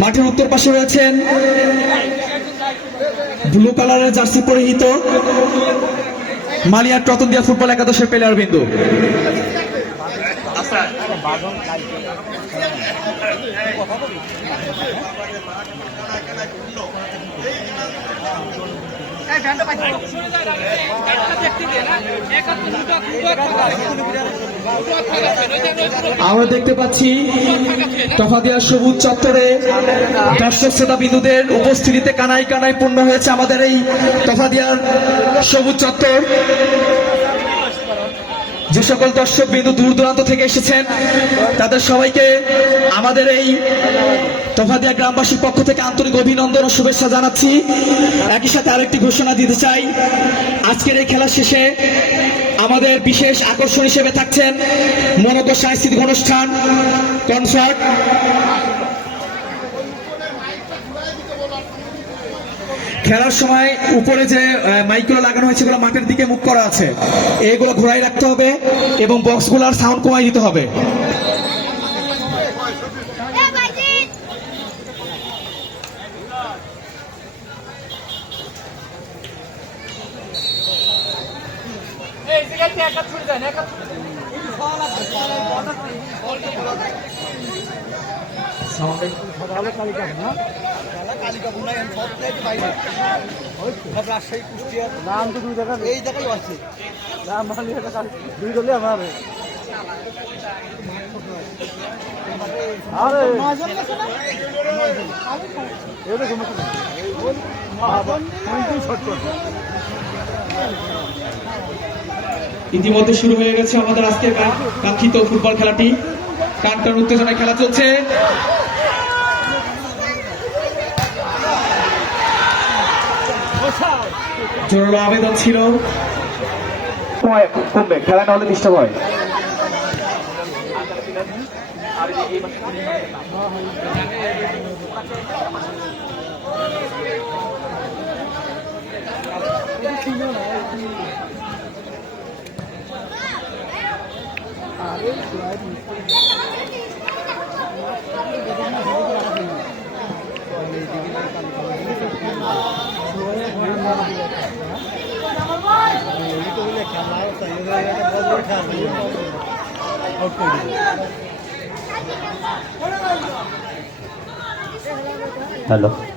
মাঠের উত্তর পাশে রয়েছেন ব্লু কালারের জার্সি পরিহিত মালিয়ার রতনদিয়া ফুটবল একাদশের প্লেয়ার বিন্দু। আমরা দেখতে পাচ্ছি তফাদিয়া সবুজ চত্বরে দর্শক শ্রোতা বিন্দুদের উপস্থিতিতে কানায় কানায় পূর্ণ হয়েছে আমাদের এই তফাদিয়ার সবুজ চত্বর। যে সকল দর্শক বিন্দু দূর দূরান্ত থেকে এসেছেন তাদের সবাইকে আমাদের এই তফাদিয়া গ্রামবাসীর পক্ষ থেকে আন্তরিক অভিনন্দন ও শুভেচ্ছা জানাচ্ছি। একই সাথে আরেকটি ঘোষণা দিতে চাই, আজকের এই খেলা শেষে আমাদের বিশেষ আকর্ষণ হিসেবে থাকছেন মনোজ্ঞ সাংস্কৃতিক অনুষ্ঠান কনসার্ট। খেলার সময় উপরে যে মাইকগুলো লাগানো হয়েছে এগুলো মাঠের দিকে মুখ করা আছে, এগুলো ঘোরাই রাখতে হবে এবং বক্সগুলোর সাউন্ড কমাই দিতে হবে। রাজশাহী কুষ্টিয়া নাম তো দুই জায়গা এই জায়গায় আছে নাম দুই দলে আমার ইতিমধ্যে শুরু হয়ে গেছে আমাদের আজকের কাঙ্ক্ষিত ফুটবল খেলাটি। টান উত্তেজনায় খেলা চলছে। জোরালো আবেদন ছিল কমবে, খেলা না হলে ডিস্টার্ব হয়। हेलो।